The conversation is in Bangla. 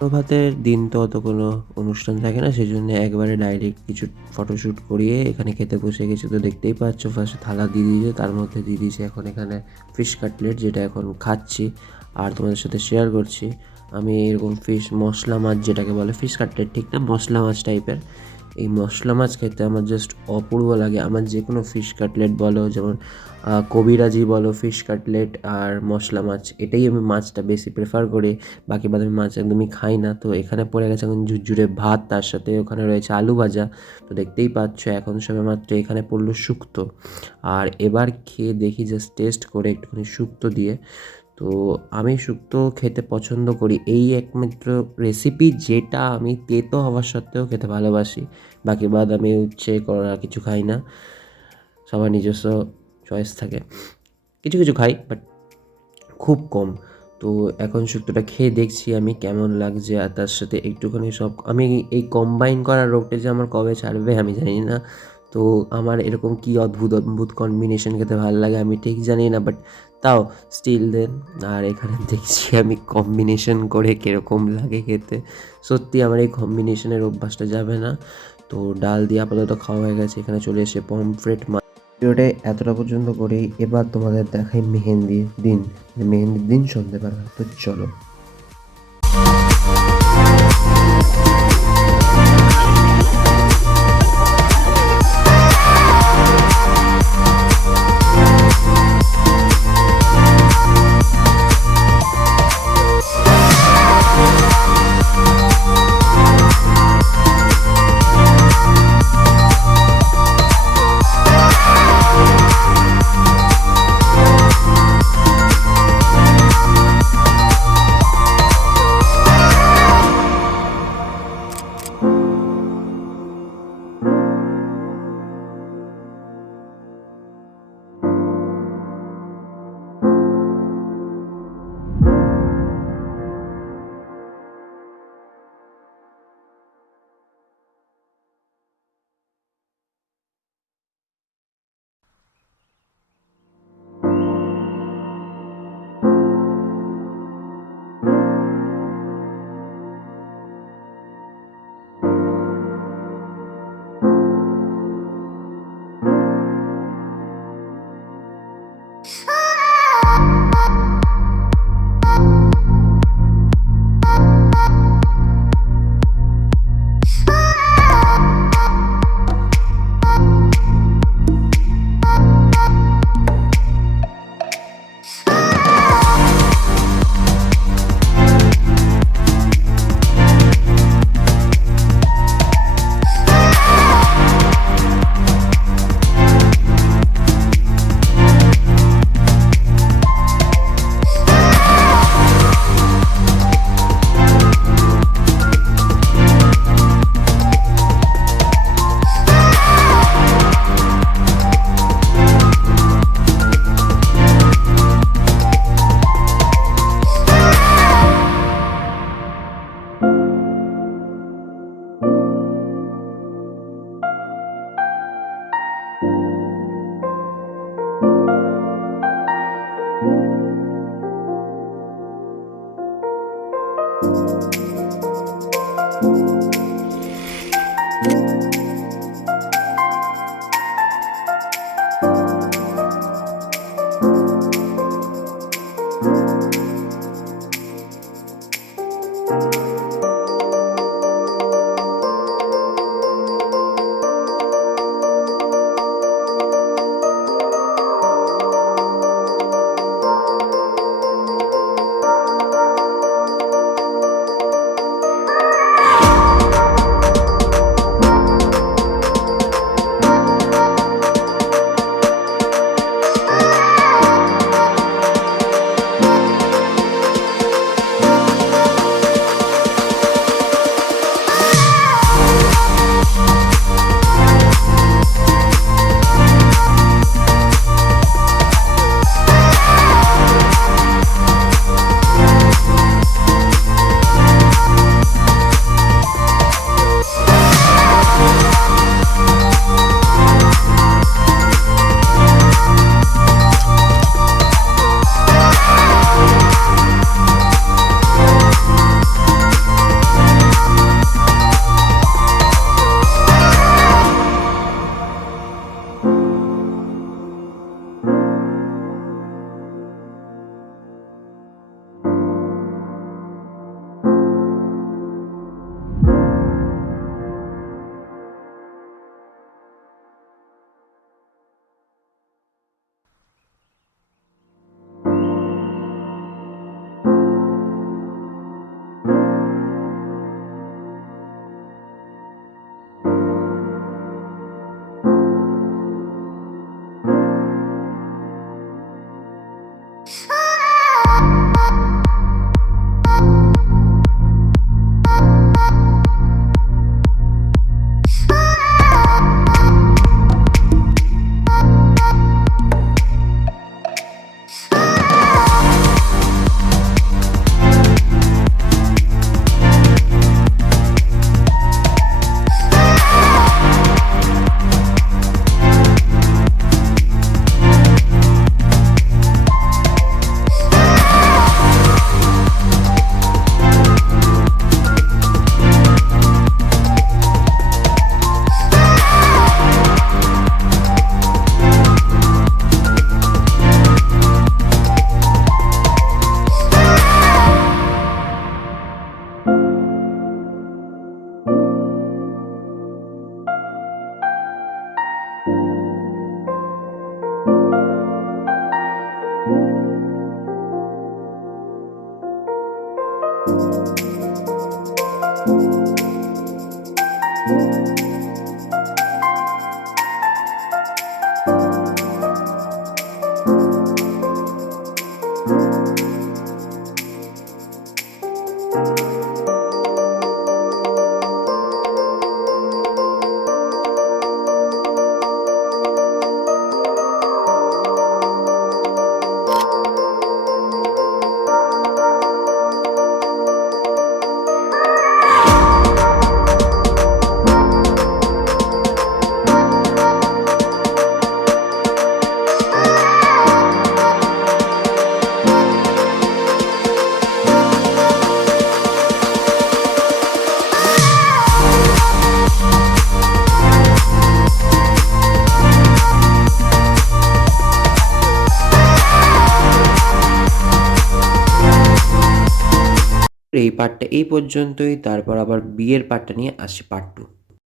প্রভাতের দিন তো অত কোনো অনুষ্ঠান থাকে না, সেই জন্য একবারে ডাইরেক্ট কিছু ফটোশ্যুট করিয়ে এখানে খেতে বসে গেছি। তো দেখতেই পাচ্ছ ফার্স্টে থালা দিয়ে দিয়েছে, তার মধ্যে দিয়ে দিয়েছে এখন এখানে ফিশ কাটলেট, যেটা এখন খাচ্ছি আর তোমাদের সাথে শেয়ার করছি। আমি এরকম ফিশ মশলা মাছ, যেটাকে বলে ফিশ কাটলেট ঠিক না, মশলা মাছ টাইপের, এই মশলা মাছ খেতে আমার জাস্ট অপূর্ব লাগে। আমার যে কোনো ফিশ কাটলেট বলো, যেমন কবিরাজি বলো, ফিশ কাটলেট আর মশলা মাছ, এটাই আমি মাছটা বেশি প্রেফার করি। বাকি বাদামি মাছ একদমই খাই না। তো এখানে পড়ে গেছে এখন ঝুরঝুরে ভাত, তার সাথে ওখানে রয়েছে আলু ভাজা। তো দেখতেই পাচ্ছ এখন সবে মাত্র এখানে পড়লো শুক্তো। আর এবার খেয়ে দেখি, জাস্ট টেস্ট করে একটুখানি শুক্তো দিয়ে। তো আমি শুক্তো খেতে পছন্দ করি, এই একমাত্র রেসিপি যেটা আমি তেতো হওয়া সত্ত্বেও খেতে ভালোবাসি। বাকি বাদামি উচ্ছে করলা কিছু খাই না, সবার নিজস্ব চয়েস থাকে। কিছু কিছু খাই বাট খুব কম। তো এখন শুক্তোটা খেয়ে দেখছি আমি কেমন লাগছে, আর তার সাথে একটুখানি সব, আমি এই কম্বাইন করা রোগটা যে আমার কবে ছাড়বে আমি জানি না। তো আমার এরকম কি অদ্ভুত অদ্ভুত কম্বিনেশন খেতে ভালো লাগে আমি ঠিক জানি না, বাট তাও স্টিল দেন। আর এখানে দেখছি আমি কম্বিনেশন করে কীরকম লাগে খেতে। সত্যি আমার এই কম্বিনেশনের অভ্যাসটা যাবে না। তো ডাল দিয়ে আপাতত খাওয়া হয়ে গেছে, এখানে চলে এসে পমফ্রেট। ভিডিওটা এতটা পর্যন্ত করেই, এবার তোমাদের দেখাই মেহেন্দির দিন, মেহেন্দির দিন সন্ধ্যেবেলা। তো চলো। এই পার্টটা এই পর্যন্তই, তারপর আবার বিয়ের পার্টটা নিয়ে আসছি পার্ট 2।